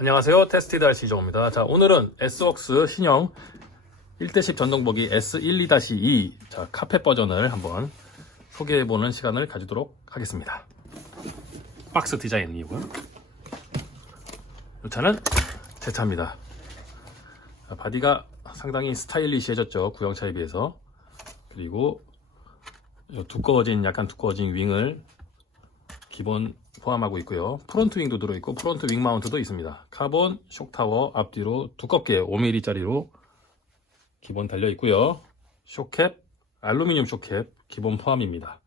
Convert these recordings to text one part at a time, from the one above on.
안녕하세요. 테스티드 RC 정입니다. 자, 오늘은 S웍스 신형 1대10 전동보기 S12-2 자, 카페 버전을 한번 소개해보는 시간을 가지도록 하겠습니다. 박스 디자인이고요. 이 차는 제 차입니다. 자, 바디가 상당히 스타일리시해졌죠. 구형차에 비해서. 그리고 이 두꺼워진 약간 두꺼워진 윙을 기본 포함하고 있고요. 프론트 윙도 들어있고 프론트 윙 마운트도 있습니다. 카본 쇼타워 앞뒤로 두껍게 5mm짜리로 기본 달려 있고요. 쇼캡 알루미늄 쇼캡 기본 포함입니다.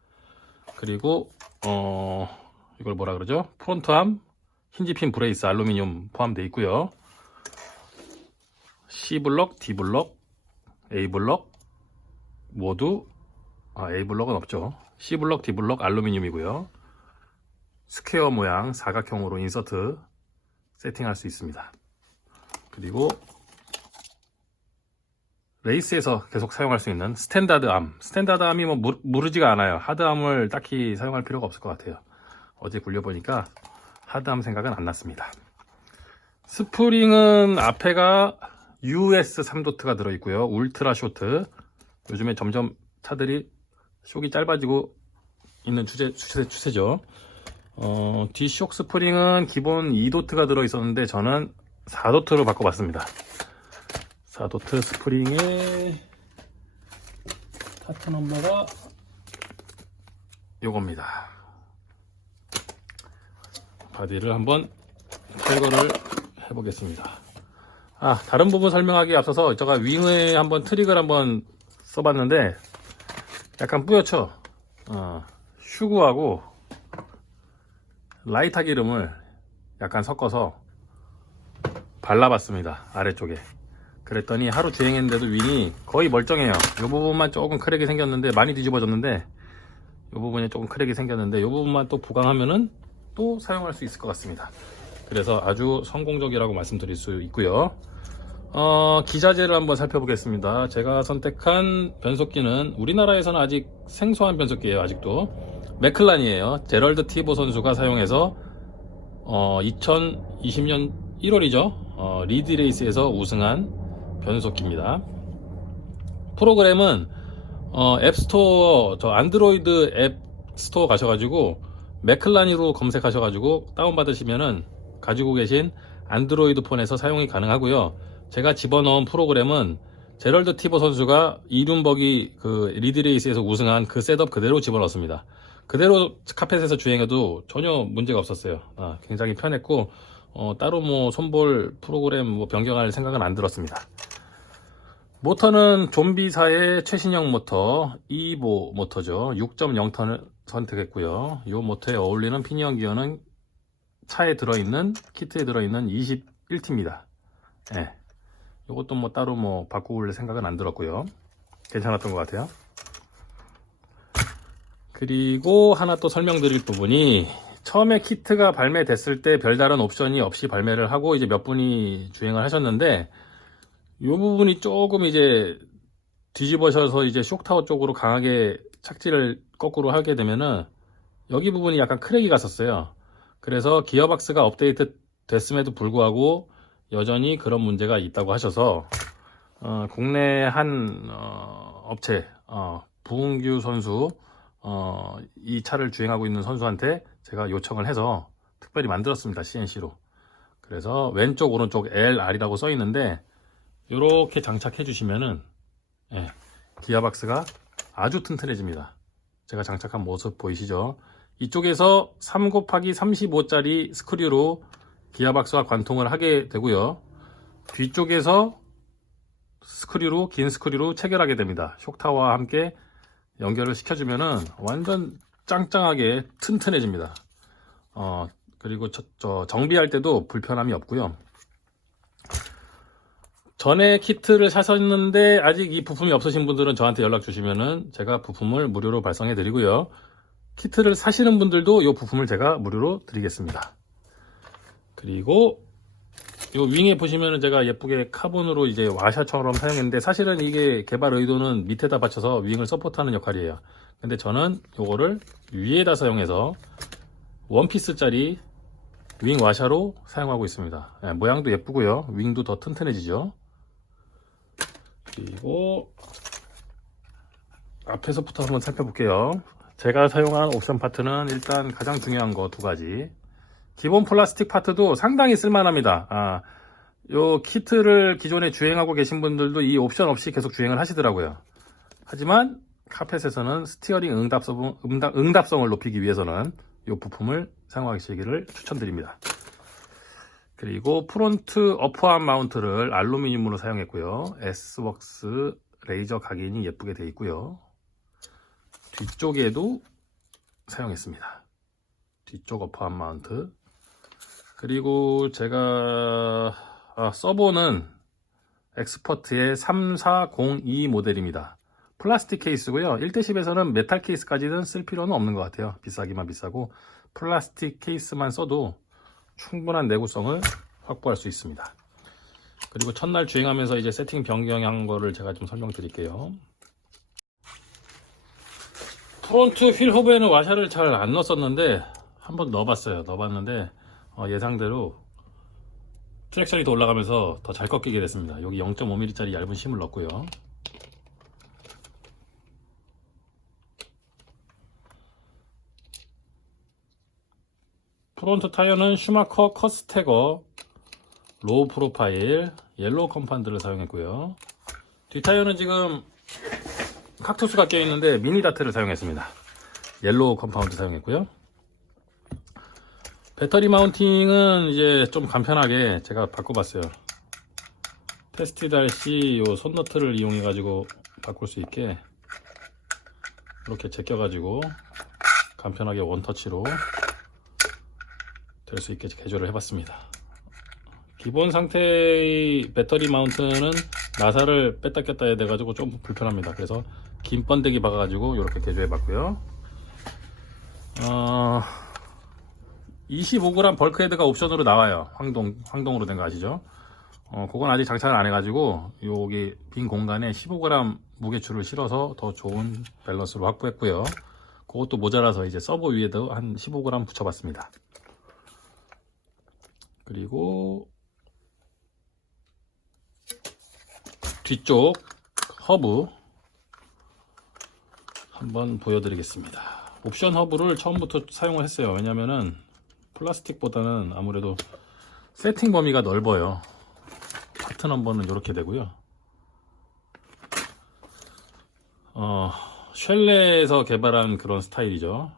그리고 어 이걸 뭐라 그러죠? 프론트암 힌지핀 브레이스 알루미늄 포함되어 있고요. C 블럭, D 블럭, A 블럭 모두 아, A 블럭은 없죠. C 블럭, D 블럭 알루미늄이고요. 스퀘어 모양 사각형으로 인서트 세팅할 수 있습니다. 그리고 레이스에서 계속 사용할 수 있는 스탠다드 암. 스탠다드 암이 뭐 무, 무르지가 않아요. 하드 암을 딱히 사용할 필요가 없을 것 같아요. 어제 굴려보니까 하드 암 생각은 안 났습니다. 스프링은 앞에가 US 3도트가 들어있고요. 울트라 쇼트. 요즘에 점점 차들이 쇼이 짧아지고 있는 추세, 추세, 추세죠. 어, 뒤쇼크 스프링은 기본 2도트가 들어있었는데 저는 4도트로 바꿔봤습니다. 4도트 스프링의 타트 넘버가 요겁니다. 바디를 한번 탈거를 해보겠습니다. 아, 다른 부분 설명하기 앞서서 제가 윙에 한번 트릭을 한번 써봤는데 약간 뿌옇죠? 어, 휴구하고 라이타 기름을 약간 섞어서 발라봤습니다. 아래쪽에. 그랬더니 하루 주행했는데도 윙이 거의 멀쩡해요. 이 부분만 조금 크랙이 생겼는데 많이 뒤집어졌는데 이 부분에 조금 크랙이 생겼는데 이 부분만 또 보강하면은 또 사용할 수 있을 것 같습니다. 그래서 아주 성공적이라고 말씀드릴 수 있고요. 어, 기자재를 한번 살펴보겠습니다. 제가 선택한 변속기는 우리나라에서는 아직 생소한 변속기예요. 아직도 맥클란이에요. 제럴드 티보 선수가 사용해서 어, 2020년 1월이죠. 어, 리드 레이스에서 우승한 변속기입니다. 프로그램은 어, 앱스토어 저 안드로이드 앱 스토어 가셔가지고 맥클란이로 검색하셔가지고 다운받으시면은 가지고 계신 안드로이드 폰에서 사용이 가능하고요. 제가 집어넣은 프로그램은 제럴드 티버 선수가 이륜버기 그 리드레이스에서 우승한 그 셋업 그대로 집어넣습니다. 그대로 카펫에서 주행해도 전혀 문제가 없었어요. 아, 굉장히 편했고 어, 따로 뭐 손볼 프로그램 뭐 변경할 생각은 안 들었습니다. 모터는 좀비사의 최신형 모터 2보 모터죠. 6.0톤을 선택했고요. 이 모터에 어울리는 피니언 기어는 차에 들어있는 키트에 들어있는 21T입니다. 예. 이것도 뭐 따로 뭐 바꿀 생각은 안 들었고요. 괜찮았던 것 같아요. 그리고 하나 또 설명드릴 부분이 처음에 키트가 발매됐을 때 별다른 옵션이 없이 발매를 하고 이제 몇 분이 주행을 하셨는데 이 부분이 조금 이제 뒤집어져서 이제 쇼크타워 쪽으로 강하게 착지를 거꾸로 하게 되면은 여기 부분이 약간 크랙이 갔었어요. 그래서 기어박스가 업데이트 됐음에도 불구하고 여전히 그런 문제가 있다고 하셔서 어, 국내 한 어, 업체 어, 부은규 선수 어, 이 차를 주행하고 있는 선수한테 제가 요청을 해서 특별히 만들었습니다 CNC로 그래서 왼쪽 오른쪽 LR이라고 써 있는데 이렇게 장착해 주시면은 예, 기어박스가 아주 튼튼해집니다 제가 장착한 모습 보이시죠 이쪽에서 3 곱하기 35짜리 스크류로 기어박스와 관통을 하게 되고요. 뒤쪽에서 스크류로 긴 스크류로 체결하게 됩니다. 쇼타와 함께 연결을 시켜주면은 완전 짱짱하게 튼튼해집니다. 어, 그리고 저, 저 정비할 때도 불편함이 없고요. 전에 키트를 사셨는데 아직 이 부품이 없으신 분들은 저한테 연락 주시면은 제가 부품을 무료로 발송해 드리고요. 키트를 사시는 분들도 이 부품을 제가 무료로 드리겠습니다. 그리고 이 윙에 보시면은 제가 예쁘게 카본으로 이제 와샤처럼 사용했는데 사실은 이게 개발 의도는 밑에다 받쳐서 윙을 서포트하는 역할이에요. 근데 저는 요거를 위에다 사용해서 원피스짜리 윙 와샤로 사용하고 있습니다. 예, 모양도 예쁘고요. 윙도 더 튼튼해지죠. 그리고 앞에서부터 한번 살펴볼게요. 제가 사용한 옵션 파트는 일단 가장 중요한 거 두 가지. 기본 플라스틱 파트도 상당히 쓸만합니다. 아, 요 키트를 기존에 주행하고 계신 분들도 이 옵션 없이 계속 주행을 하시더라고요. 하지만 카펫에서는 스티어링 응답성, 응답, 응답성을 높이기 위해서는 이 부품을 사용하시기를 추천드립니다. 그리고 프론트 어퍼암 마운트를 알루미늄으로 사용했고요. S웍스 레이저 각인이 예쁘게 되어 있고요. 뒤쪽에도 사용했습니다. 뒤쪽 어퍼암 마운트. 그리고 제가 아, 서버는 엑스퍼트의 3402 모델입니다. 플라스틱 케이스고요. 1대10에서는 메탈 케이스까지는 쓸 필요는 없는 것 같아요. 비싸기만 비싸고 플라스틱 케이스만 써도 충분한 내구성을 확보할 수 있습니다. 그리고 첫날 주행하면서 이제 세팅 변경한 거를 제가 좀 설명드릴게요. 프론트 휠 허브에는 와샤를 잘 안 넣었었는데 한번 넣어봤어요. 넣어봤는데 어, 예상대로 트랙션이 더 올라가면서 더 잘 꺾이게 됐습니다. 여기 0.5mm짜리 얇은 심을 넣었고요. 프론트 타이어는 슈마커 커스테거 로우 프로파일 옐로우 컴파운드를 사용했고요. 뒷 타이어는 지금 칵투스가 껴있는데 미니 다트를 사용했습니다. 옐로우 컴파운드 사용했고요. 배터리 마운팅은 이제 좀 간편하게 제가 바꿔봤어요. 테스트 달시 요 손너트를 이용해 가지고 바꿀 수 있게 이렇게 제껴 가지고 간편하게 원터치로 될 수 있게 개조를 해봤습니다. 기본 상태의 배터리 마운트는 나사를 뺐다 꼈다 해야 돼가지고 좀 불편합니다. 그래서 긴 번데기 박아가지고 이렇게 개조해 봤고요. 어, 25g 벌크 헤드가 옵션으로 나와요. 황동, 황동으로 된 거 아시죠? 어, 그건 아직 장착을 안 해가지고, 여기 빈 공간에 15g 무게추를 실어서 더 좋은 밸런스로 확보했고요. 그것도 모자라서 이제 서버 위에도 한 15g 붙여봤습니다. 그리고, 뒤쪽 허브 한번 보여드리겠습니다. 옵션 허브를 처음부터 사용을 했어요. 왜냐면은 플라스틱보다는 아무래도 세팅 범위가 넓어요. 파트 넘버는 이렇게 되고요. 어, 쉘레에서 개발한 그런 스타일이죠.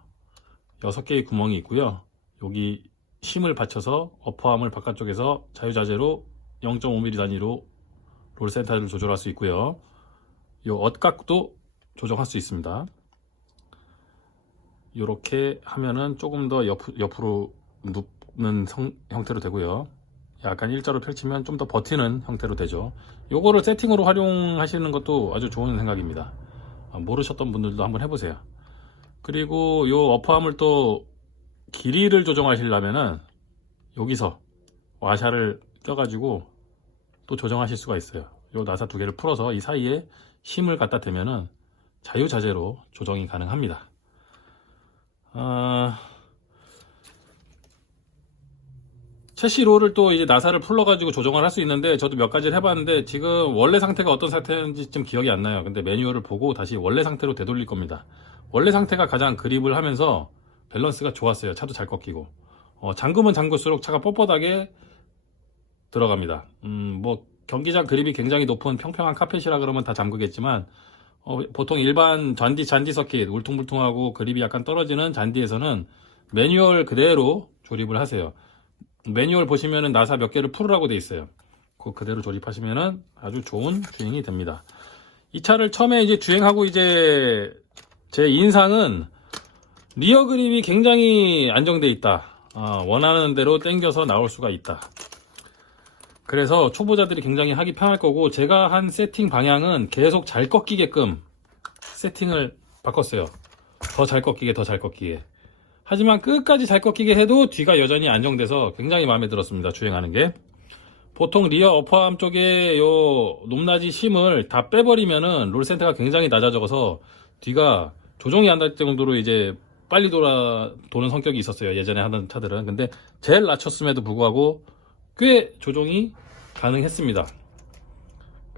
6개의 구멍이 있고요. 여기 힘을 받쳐서 어퍼함을 바깥쪽에서 자유자재로 0.5mm 단위로 롤 센터를 조절할 수 있고요. 이 엇각도 조정할 수 있습니다. 이렇게 하면은 조금 더 옆, 옆으로 눕는 성- 형태로 되고요. 약간 일자로 펼치면 좀 더 버티는 형태로 되죠. 요거를 세팅으로 활용하시는 것도 아주 좋은 생각입니다. 아, 모르셨던 분들도 한번 해보세요. 그리고 요 어퍼함을 또 길이를 조정하시려면은 여기서 와샤를 껴가지고 또 조정하실 수가 있어요. 요 나사 두 개를 풀어서 이 사이에 힘을 갖다 대면은 자유자재로 조정이 가능합니다. 아, 채시로를 또 이제 나사를 풀러가지고 조정을 할 수 있는데 저도 몇 가지를 해봤는데 지금 원래 상태가 어떤 상태인지 좀 기억이 안 나요. 근데 매뉴얼을 보고 다시 원래 상태로 되돌릴 겁니다. 원래 상태가 가장 그립을 하면서 밸런스가 좋았어요. 차도 잘 꺾이고. 어, 잠그면 잠글수록 차가 뻣뻣하게 들어갑니다. 음, 뭐 경기장 그립이 굉장히 높은 평평한 카펫이라 그러면 다 잠그겠지만 어, 보통 일반 잔디 잔디 서킷 울퉁불퉁하고 그립이 약간 떨어지는 잔디에서는 매뉴얼 그대로 조립을 하세요. 매뉴얼 보시면은 나사 몇 개를 풀으라고 돼 있어요. 그 그대로 조립하시면은 아주 좋은 주행이 됩니다. 이 차를 처음에 이제 주행하고 이제 제 인상은 리어 그립이 굉장히 안정돼 있다. 아, 원하는 대로 당겨서 나올 수가 있다. 그래서 초보자들이 굉장히 하기 편할 거고 제가 한 세팅 방향은 계속 잘 꺾이게끔 세팅을 바꿨어요. 더 잘 꺾이게 더 잘 꺾이게. 하지만 끝까지 잘 꺾이게 해도 뒤가 여전히 안정돼서 굉장히 마음에 들었습니다. 주행하는 게. 보통 리어 어퍼암 쪽에 요 높낮이 심을 다 빼버리면은 롤 센터가 굉장히 낮아져서 뒤가 조정이 안 될 정도로 이제 빨리 돌아 도는 성격이 있었어요. 예전에 하던 차들은. 근데 제일 낮췄음에도 불구하고 꽤 조종이 가능했습니다.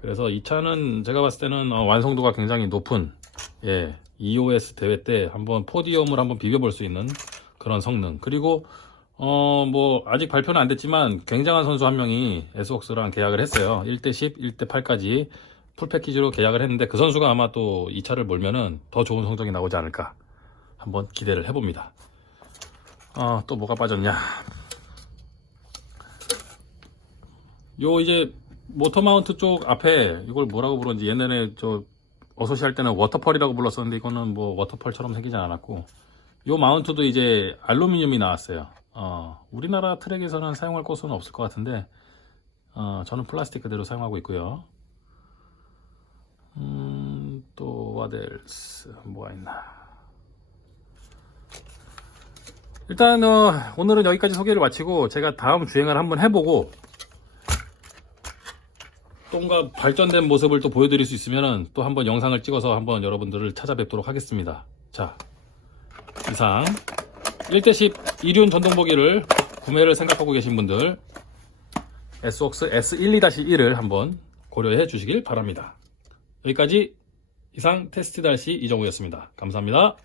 그래서 이 차는 제가 봤을 때는 어, 완성도가 굉장히 높은 예, EOS 대회 때 한번 포디움을 한번 비벼볼 수 있는 그런 성능. 그리고 어 뭐 아직 발표는 안 됐지만 굉장한 선수 한 명이 에스웍스랑 계약을 했어요. 1대 10, 1대 8까지 풀 패키지로 계약을 했는데 그 선수가 아마 또 이 차를 몰면은 더 좋은 성적이 나오지 않을까 한번 기대를 해봅니다. 어, 또 뭐가 빠졌냐? 요 이제 모터 마운트 쪽 앞에 이걸 뭐라고 부르는지 옛날에 저 어소시 할 때는 워터펄이라고 불렀었는데 이거는 뭐 워터펄처럼 생기지 않았고 요 마운트도 이제 알루미늄이 나왔어요. 어, 우리나라 트랙에서는 사용할 곳은 없을 것 같은데 어, 저는 플라스틱 그대로 사용하고 있고요. 음, 또 와델스 뭐가 있나? 일단 어, 오늘은 여기까지 소개를 마치고 제가 다음 주행을 한번 해보고 똥과 발전된 모습을 또 보여드릴 수 있으면 또 한번 영상을 찍어서 한번 여러분들을 찾아뵙도록 하겠습니다. 자, 이상 1대10 이륜 전동보기를 구매를 생각하고 계신 분들 SWOX S12-1을 한번 고려해 주시길 바랍니다. 여기까지 이상 테스트 달시 이정우였습니다. 감사합니다.